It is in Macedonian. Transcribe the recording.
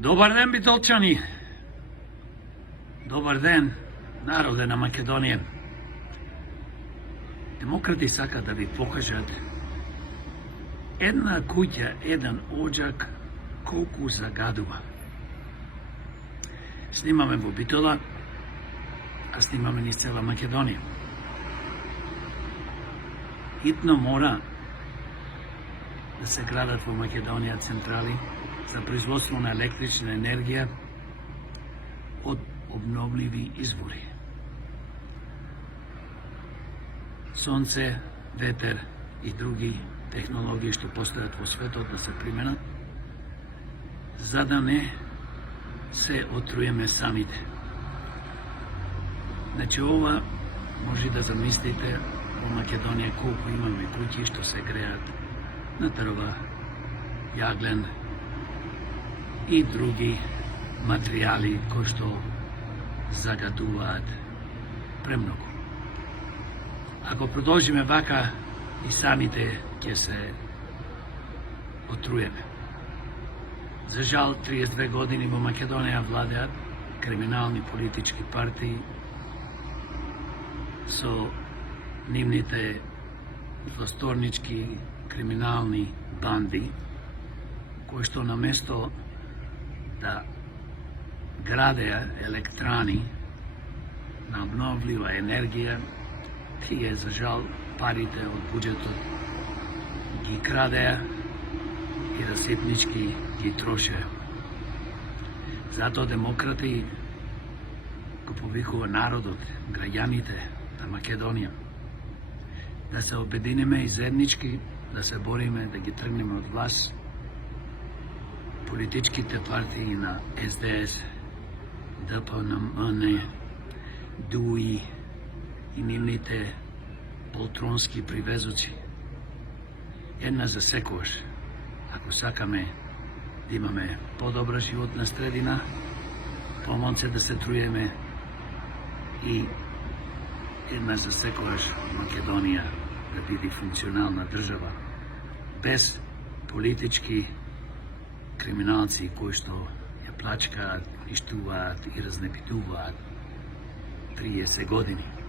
Dobar den, Bитолчани! Dobar den, народе на Македонија. Демократи сака да ви покажат една куќа, еден оđак колку загадува. Снимаме во Битола, а снимаме низ цела Македонија. Хитно мора да се градат во Македонија централи за производство на електрична енергија од обновливи извори. Сонце, ветер и други технологии што постојат во светот да се применат, за да не се отруеме самите. Значи ова може да замислите во Македонија колку имаме куќи што се греат на дрва, јаглен и други материјали кои што загадуваат премногу. Ако продолжиме вака, и самите ќе се отруеме. За жал, 32 години во Македонија владеат криминални политички партии со нивните злосторнички криминални банди, кои што наместо да градеа електрани на обновлива енергија, тие, за жал, парите од буџетот ги крадеа и раситнички ги трошеа. Затоа демократи го повикува народот, граѓаните на Македонија, да се обединеме и заеднички да се бориме да ги тргнеме од власт политичките партии на СДС, ДПМН, ДУИ и нивните полтронски привезоци. Една за секогаш, ако сакаме да имаме подобра животна средина, помалце да се труеме и една за секогаш Македонија да биде функционална држава, без политички криминалци кои што ја плачкаат, иштуваат и разнепитуваат 30 години.